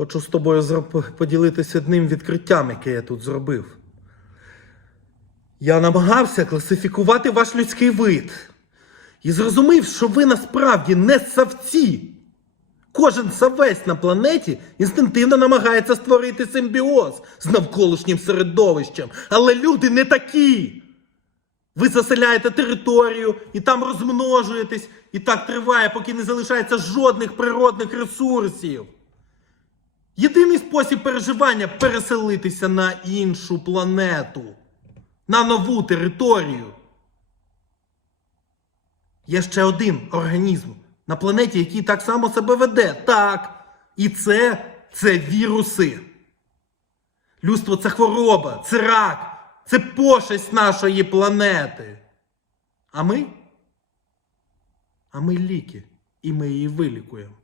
Хочу з тобою поділитися одним відкриттям, яке я тут зробив. Я намагався класифікувати ваш людський вид і зрозумів, що ви насправді не савці. Кожен савець на планеті інстинктивно намагається створити симбіоз з навколишнім середовищем, але люди не такі. Ви заселяєте територію і там розмножуєтесь, і так триває, поки не залишається жодних природних ресурсів. Спосіб переживання переселитися на іншу планету, на нову територію. Є ще один організм на планеті, який так само себе веде. Так. І це, це віруси. Людство це хвороба, це рак, це пошесть нашої планети. А ми? А ми ліки, і ми її вилікуємо.